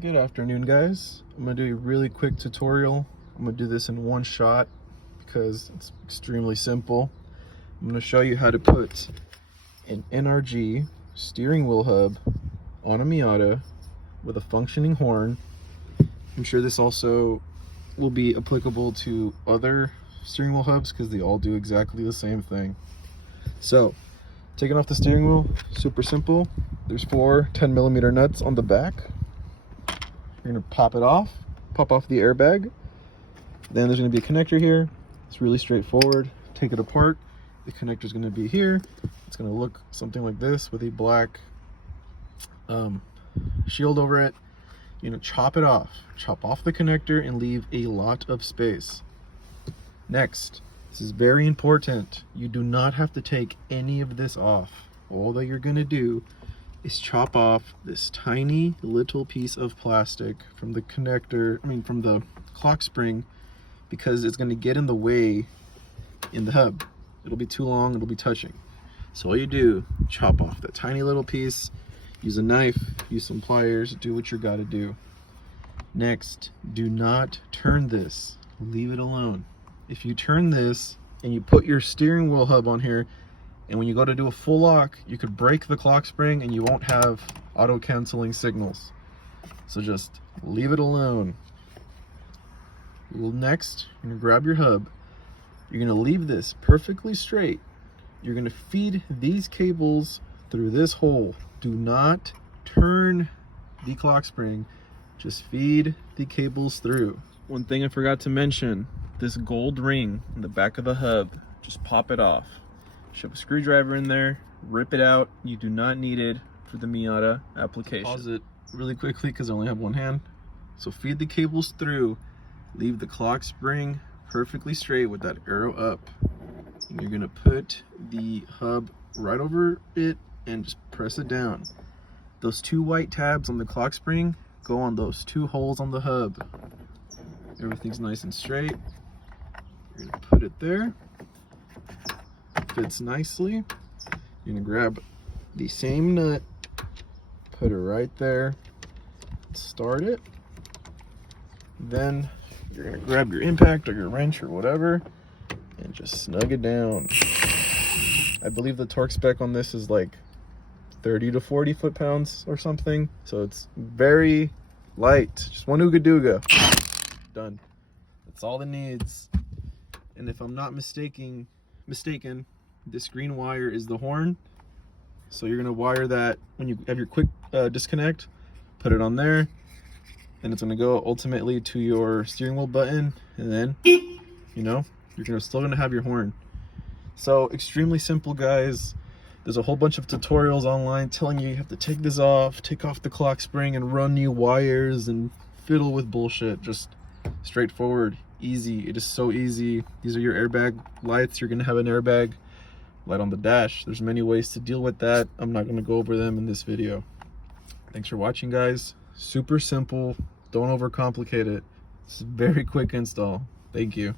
Good afternoon, guys. I'm gonna do a really quick tutorial. I'm gonna do this in one shot because it's extremely simple. I'm gonna show you how to put an NRG steering wheel hub on a Miata with a functioning horn. I'm sure this also will be applicable to other steering wheel hubs because they all do exactly the same thing. So, taking off the steering wheel, super simple. There's 4 10mm nuts on the back. You're gonna pop it off, pop off the airbag. Then there's gonna be a connector here. It's really straightforward. Take it apart. The connector is gonna be here. It's gonna look something like this with a black shield over it. You're gonna chop it off. Chop off the connector and leave a lot of space. Next, this is very important. You do not have to take any of this off. All that you're gonna do is chop off this tiny little piece of plastic from the connector, from the clock spring, because it's going to get in the way in the hub. It'll be too long, it'll be touching. So all you do, chop off that tiny little piece, use a knife, use some pliers, do what you gotta do. Next, do not turn this, leave it alone. If you turn this and you put your steering wheel hub on here, and when you go to do a full lock, you could break the clock spring and you won't have auto canceling signals. So just leave it alone. Next, you're gonna grab your hub. You're gonna leave this perfectly straight. You're gonna feed these cables through this hole. Do not turn the clock spring. Just feed the cables through. One thing I forgot to mention, this gold ring in the back of the hub, just pop it off. Shove a screwdriver in there, rip it out. You do not need it for the Miata application. Pause it really quickly because I only have one hand. So feed the cables through, leave the clock spring perfectly straight with that arrow up. And you're gonna put the hub right over it and just press it down. Those 2 white tabs on the clock spring go on those 2 holes on the hub. Everything's nice and straight. You're gonna put it there. Fits nicely. You're gonna grab the same nut, put it right there, start it. Then you're gonna grab your impact or your wrench or whatever and just snug it down. I believe the torque spec on this is like 30 to 40 foot-pounds or something, so it's very light. Just one ooga dooga. Done. That's all it needs. And if I'm not mistaken, this green wire is the horn. So you're gonna wire that when you have your quick disconnect, put it on there, and it's gonna go ultimately to your steering wheel button, and then, you're still gonna have your horn. So extremely simple, guys. There's a whole bunch of tutorials online telling you have to take this off, take off the clock spring and run new wires and fiddle with bullshit. Just straightforward, easy. It is so easy. These are your airbag lights. You're gonna have an airbag light on the dash. There's many ways to deal with that. I'm not gonna go over them in this video. Thanks for watching, guys. Super simple. Don't overcomplicate it. It's a very quick install. Thank you.